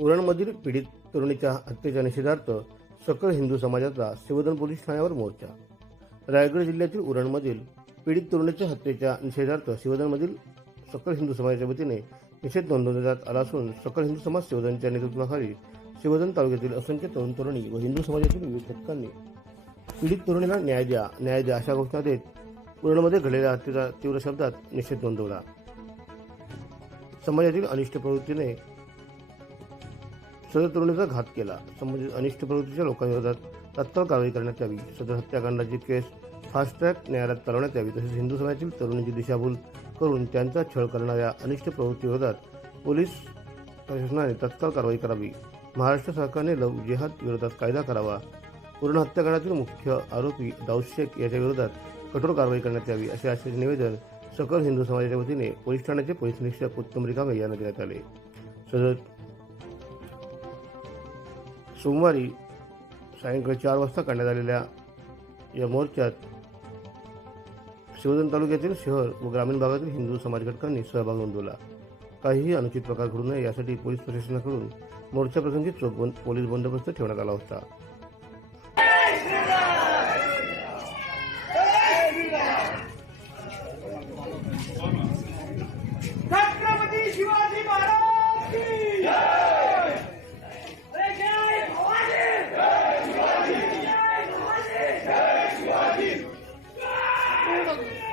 उरणमधील पीडित तरुणीच्या हत्येच्या निषेधार्थ सकल हिंदू समाजाचा शिवधन पोलीस ठाण्यावर मोर्चा. रायगड जिल्ह्यातील उरणमधील पीडित तरुणीच्या हत्येच्या निषेधार्थ शिवधनमधील सकल हिंदू समाजाच्या वतीने निषेध नोंदवण्यात आला असून सकल हिंदू समाज शिवधनच्या नेतृत्वाखाली शिवधन तालुक्यातील असंख्य तरुण तरुणी व हिंदू समाजातील विविध घटकांनी पीडित तरुणीला न्याय द्या न्याय द्या अशा घोषणा देत उरणमध्ये घडलेल्या हत्येचा तीव्र शब्दात निषेध नोंदवला. समाजातील अनिष्ट प्रवृत्तीने सदर तरुणीचा घात केला. संबंधित अनिष्ट प्रवृत्तीच्या लोकांविरोधात तत्काळ कारवाई करण्यात यावी. सदर हत्याकांडाची केस फास्ट ट्रॅक न्यायालयात चालवण्यात यावी. तसेच हिंदू समाजातील तरुणीची दिशाभूल करून त्यांचा छळ करणाऱ्या अनिष्ट प्रवृत्तीविरोधात पोलीस प्रशासनाने तत्काळ कारवाई करावी. महाराष्ट्र सरकारने लव जिहाद विरोधात कायदा करावा. पूर्ण हत्याकांडातील मुख्य आरोपी दाऊद शेख याच्या विरोधात कठोर कारवाई करण्यात यावी असे आशयाचे निवेदन सकल हिंदू समाजाच्या वतीने पोलीस ठाण्याचे पोलीस निरीक्षक उत्तम रिकामे यांना देण्यात आले. सदर सोमवारी सायंकाळी चार वाजता काढण्यात आलेल्या या मोर्चात शिवधन तालुक्यातील शहर व ग्रामीण भागातील हिंदू समाज घटकांनी सहभाग नोंदवला. काहीही अनुचित प्रकार घडू नये यासाठी पोलीस प्रशासनाकडून मोर्चा प्रसंगी चोख पोलीस बंदोबस्त ठेवण्यात आला होता. Amen.